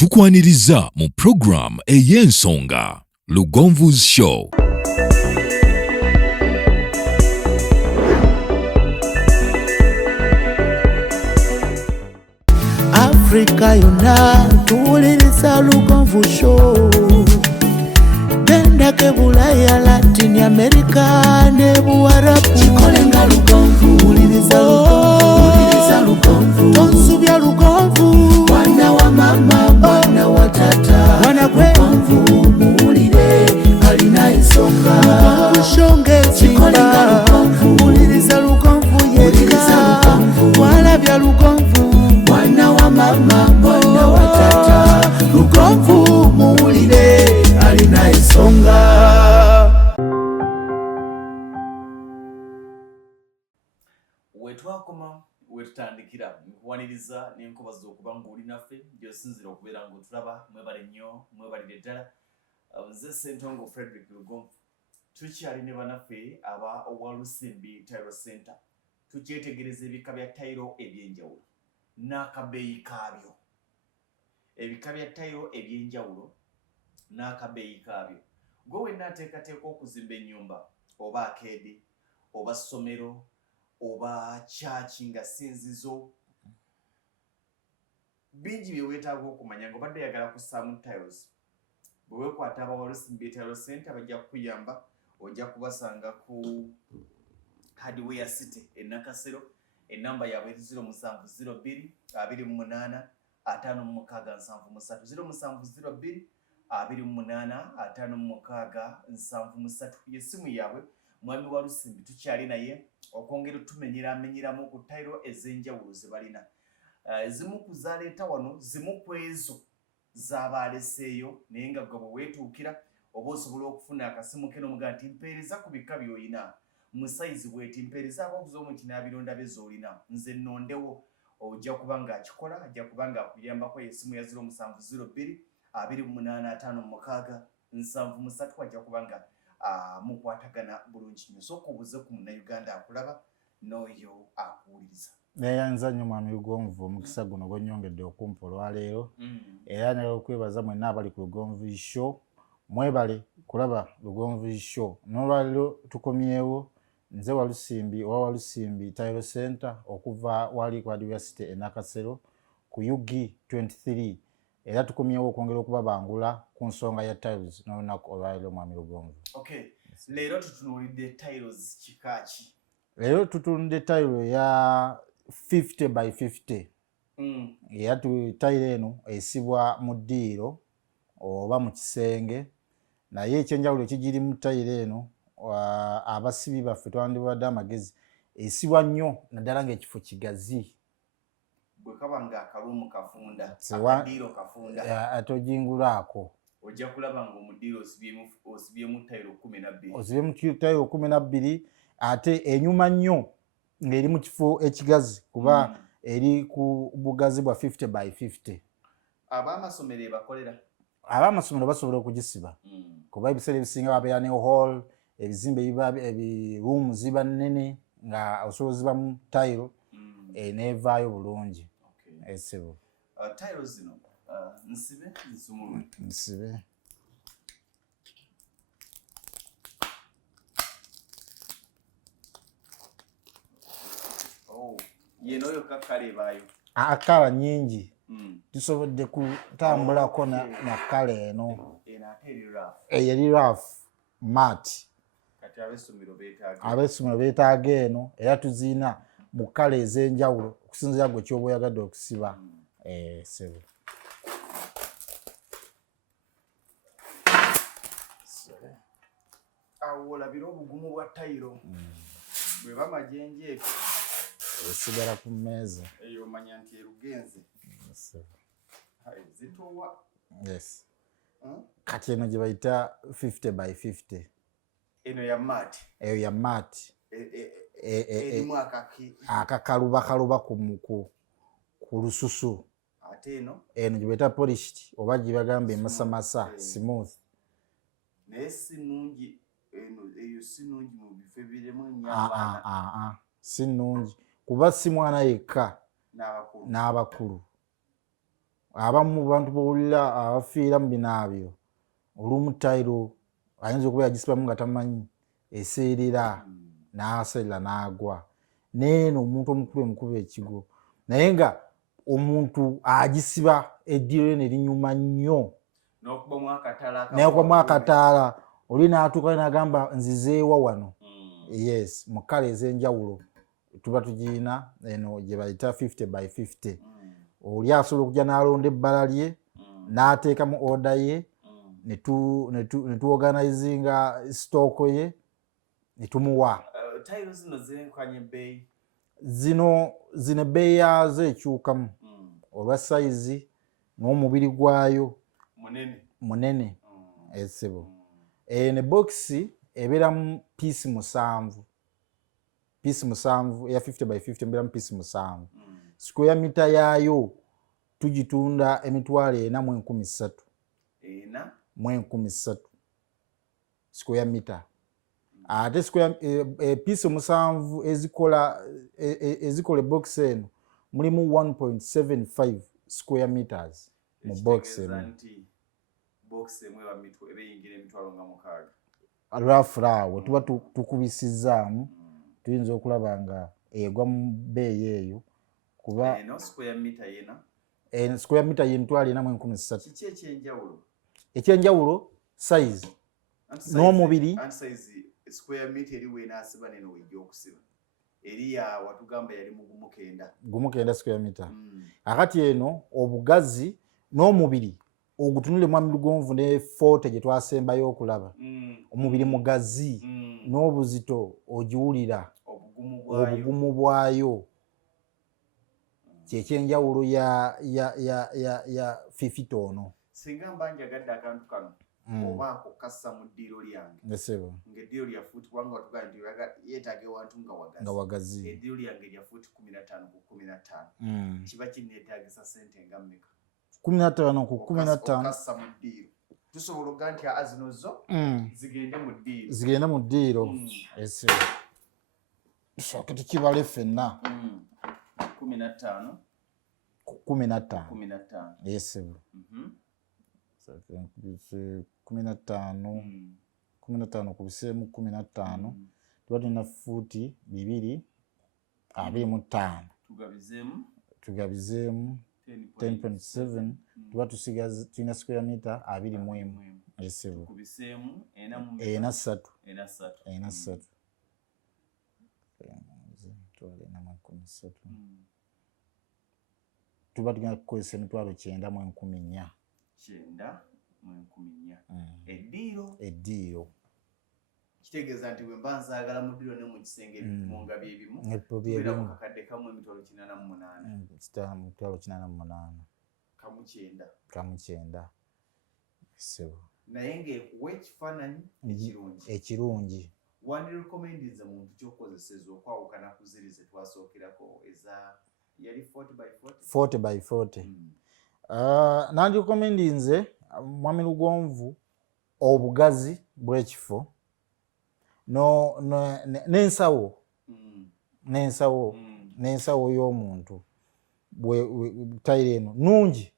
Tukwaniriza mu program ey'ensonga LUGONVU'S show. Africa yonna tuwuliriza LUGONVU'S show. Genda ke Bulaya, Latin America ne Buwarabu. Kikolenga LUGONVU, wuliriza LUGONVU. Tonsubya LUGONVU. Mwana wa mama, mwana wa tata. Mwana kwe LUGONVU, muwulire alina ensonga. LUGONVU shongezi. Kikolenga LUGONVU, wuliriza LUGONVU yeka. Walabya LUGONVU. Mwana wa mama, mwana wa tata. LUGONVU, muwulire alina ensonga. Wetwakoma wetutandikira nkuwaniriza n'enkobaza okuba ng'oli naffe gy'osinzira okubeera ng'otulaba. Mwebale nnyo, mwebalire ddala. Nze Ssentongo Frederick LUGONVU tukyali ne bannaffe aba Owalusimbi Tayiro Center. Tukyetegereza ebika bya tayiro eby'enjawulo n'akabeeyi kaabyo. Ebika bya tayiro eby'enjawulo n'akabeeyi kaabyo. Gwe wenna ateekateeka okuzimba ennyumba oba akeedi oba ssomero oba church nga sinzizo, bingi bye weetaaga okumanya ng'obadde oyagala kussaamu tiles. Bwe weekwata aba Owalusimbi Tayiro Center bajja kukuyamba. Ojja kubasanga ku Hardware City e Nakasero. Ennamba yaabwe 0702 28 5673 0702 28 5673 y'essimu yaabwe. Mwami wa Lusimbi tukyali naye okwongera tumenyeramu ku tayiro ez'enjawulo ze balina. Zimu ku zaleeta wano, zimu ku ezo z'abaaleseeyo, naye nga gwe bwe weetuukira oba osobola okufuna akasimu ke n'omugaa nti mpeereza ku bika by'olina mu sayizi bw'eti, mpeereza ab'okuzomu nti n'abironda bye z'olina, nze nnondewo. Ojja kuba ng'akikola, ajja kuba ng'akuyambako. Y'essimu ya 0702 28 5673 ajja kuba nga mukwatagana bulungi nnyo. Sooka obuze ku munnayuganda akulaba n'oyo akuwuliriza. Neeyanza nnyo mwami LUGONVU omukisa guno gwennyongedde okumpa olwaleero. Era njagala okwebaza mwenna abali ku LUGONVU'S show. Mwebale kulaba LUGONVU'S show. N'olwaleero tukomyewo nze Walusimbi owa Walusimbi Tayiro Center okuva wali ku Hardware City e Nakasero ku UG 23. Era tukomyewo okwongera okubabangula ku nsonga ya tiles n'olunaku olwaleero mwami LUGONVU. Okay. Leero tutunuulidde tiles kikaaki? Leero tutunudde tayiro ya 50 by 50. Era tayiro eno esibwa mu ddiiro oba mu kisenge. Naye ekyenjawulo ekigiri mu tayiro eno, abasibi baffe twandibadde amagezi, esibwa nnyo naddala ng'ekifo kigazi. Bwe kaba ng'akaluumu kafunda, akaddiiro kafunda, atogingulaako. Ojja kulaba ng'omuddiiro osibyemu tayiro 12. Osibyemu tayiro 12, ate enyuma nnyo ng'eri mu kifo ekigazi kuba eri ku bugazi bwa 50 by 50. Ab'amasomero ebakolera? Ab'amasomero basobola okugisiba kuba ebiseera ebisinga babeera ne hall, ebizimbe ebiruumu ziba nnene nga osobola zibamu tayiro neevaayo bulungi. Esebo tayiro zino nsibe nsumulwe? Nsibe. Yeno kala ebaayo? Kala nnyingi. Tusobodde kutambulako na kala eno. Eri rough mat. Kati ab'essomero beetaaga eno, era tuziina mu kala ez'enjawulo okusinziira gwe ky'oba oyagadde okusiba. Sebo awo olabira obugumu bwa tayiro. Bwe bamajenje esigala ku mmeeza eyo omanya nti erugenze. Zitowa. Yes. Kati eno gye bayita 50 by 50. Eno ya mat. Eyo ya mat. Erimu akakaluba ku lususu. Ate eno gye bayita polished oba gye bagamba emasamasa, smooth. Naye si nnungi eyo, si nnungi mu bifo ebirimu nnyo abaana. Si nnungi kuba si mwana yekka n'abakulu. abamu bantu bowulira abafiira mu binaabiro olumu tayiro ayinza okuba yagisibamu nga tamanyi eseerera n'aseerera n'agwa neeno omuntu omukuba ekigo naye nga omuntu agisiba eddiiro ne linyuma nnyo n'okubamu akataala oli n'atuuka n'agamba nzizeewa wano. Yes, mu kala ez'enjawulo tuba tugirina eno gye bayita 50 by 50. Oli asobola okujja n'alonda ebbala lye n'ateekamu oda ye ne tuorganizinga sitooko ye ne tumuwa. Tayiro zino zenkanye ebbeeyi? Zino ebbeeyi yazo ekyukamu olwa sayizi n'omubiri gwayo munene esibo. Ne bokisi ebeeramu piisi 7. Piisi 7 eya 50 by 50 ebeeramu piisi 7. Square mita yaayo tugitunda $4,113. 4,113 square mita. Ate piisi 7 ezikola box eno mulimu 1.75 square meters mu box eno. Rafrawe tuba tukubisizaamu tuyinza okulaba nga egwa mu bbeeyi eyo kuba square mita ye $4,113. Kiki ekyenjawulo? Ekyenjawulo size n'omubiri. Square meter eri weenasiba neno wejja okusiba eri ya watugamba yali mu 9 square meter. Akati eno obugazi n'omubiri ogutunule mwami Lugonvu ne 40 gye twasembayo okulaba. Omubiri mugazi n'obuzito ogiwulira obugumu bwayo kyekyenjawulo ya 50 ono. Singa mba njagadde akantu kano oba ako kassa mu ddiiro lyange ng'eddiiro lya fuuti kubanga watugaa nti yeetaaga ewantu nga wagazi eddiiro lyange lya fuuti 15 ku 15 kiba kinneetaagisa ssente nga mmeka? 15 ku 15 kassa mu ddiiro. Tusobola okugaa nti zino zo zigende mu ddiiro. Esibo tusooke tukibale ffenna 15 ku 15. Esibo 15 kubiseemu 15 tuba tulina fuuti 225 tugabizeemu 10.7 tuba tulina square meter 21. Esibo ena 3 tuba tugenda kukozesa $9,400. Eddiiro kitegeeza nti bwe mba nzaagala mu ddiiro ne mu kisenge ebipimo nga bye bimu tubeera ku kakadde kamu $88. Kamu 9. Esibo naye ng'ekuwa ekifaananyi ekirungi. wandirekomendinze muntu ky'okozeseza okwawukana ku ziri ze twasookerako yali 40 by 40. Nandirekomendinze mwami Lugonvu obugazi bw'ekifo n'ensawo y'omuntu tayiro eno nungi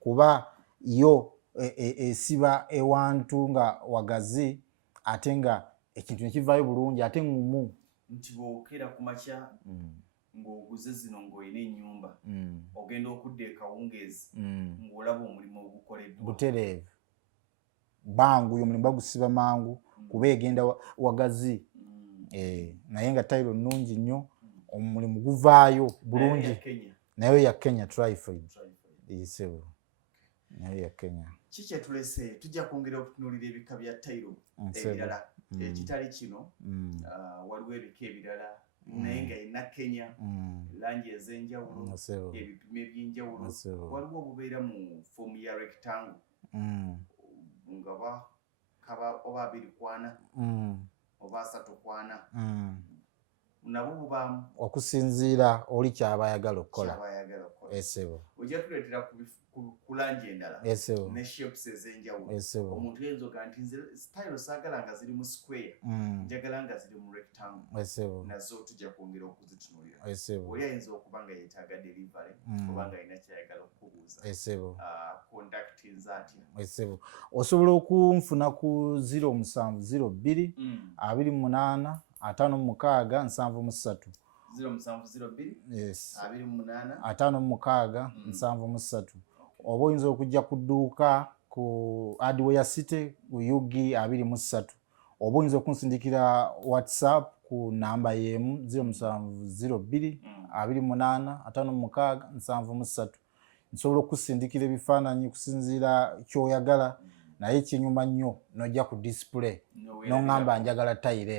kuba yo esiba ewantu nga wagazi ate nga ekintu nekivaayo bulungi ate ngumu. Nti bw'okera ku makya ng'oguze zino ng'olina ennyumba ogenda okudda ekawungeezi ng'olaba omulimu ogukoleddwa butereevu bangu omulimu bagusiba mangu kuba egenda wagazi. Naye nga tayiro nnungi nnyo omulimu guvaayo bulungi. Nayo ya Kenya Trifid. Isibo nayo ya Kenya. Kiki etulese tujja kwongera okutunuulira ebika bya tayiro ebirala ekitali kino. Waliwo ebika ebirala naye nga ina Kenya langi ez'enjawulo ebipimo eby'enjawulo. Waliwo obubeera mu foomu ya rectangle nga bakaba oba 2 kwana oba 3 kwana nabo bubamu okusinziira oli kyaba ayagala okukola esebo ojja tuleetera ku langi endala ne shapes ez'enjawulo omuntu yinza ogaa nti nze style saagala nga ziri mu square njagala nga ziri mu rectangle nazo tujja kwongera okuzitunuulira oli ayinza okuba nga yeetaaga delivery kubanga alina kyayagala okukubuuza contactinze atya osobola okunfuna ku 0702 28 56 0702 28 56 oba oyinza okujja ku dduuka ku Hardware City ku Yugi 23 oba oyinza okunsindikira WhatsApp ku namba yemu 0702 28 56 nsobola okusindikira ebifaananyi kusinziira kyoyagala naye kinyuma nnyo nojja ku display noŋŋamba njagala tayiro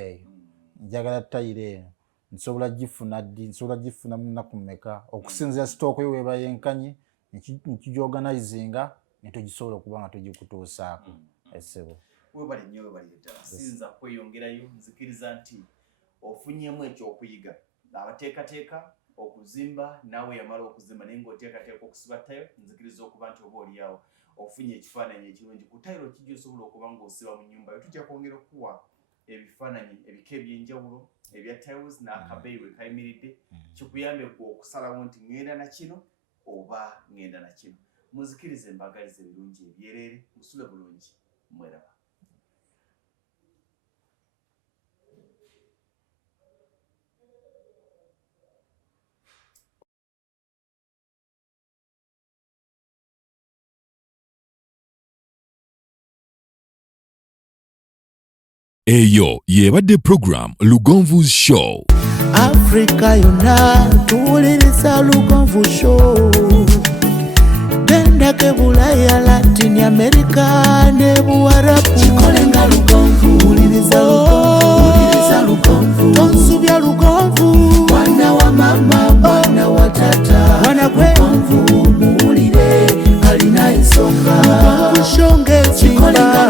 eyo nsobola gifuna munaku mmeka okusinziira sitooko yo weba yenkanye nekigyorganizinga netugisobola okuba nga tugikutuusaako essebo webali nnyo webali ddala sinza kweyongerayo nzikiriza nti ofunyemu ekyokuyiga abateekateeka okuzimba naawe yamala okuzimba naye ng'oteekateeka okusiba tayo nzikiriza okuba nti oba oliawo ofunye ekifaananyi ekirungi ku tayiro kijja osobola okuba ng'osiba mu nnyumba yo tujja kwongera okuwa ebifaananyi ebika ebyenjawulo ebya tiles n'akabeeyi we kayimiridde kikuyambe gwe okusalawo nti ŋŋenda na kino oba ŋŋenda na kino muzikirize mbagalize ebirungi ebyereere musule bulungi mweraba Eyo yebadde program LUGONVU'S show. Africa yonna tuwuliriza LUGONVU'S show. Genda ke Bulaya, Latin America ne Buwarabu. Kikolenga LUGONVU. Wuliriza LUGONVU. Tonsubya LUGONVU. Mwana wa mama, mwana wa tata. Mwana gwe LUGONVU muwulire alina ensonga. LUGONVU'S show ng'ezimba.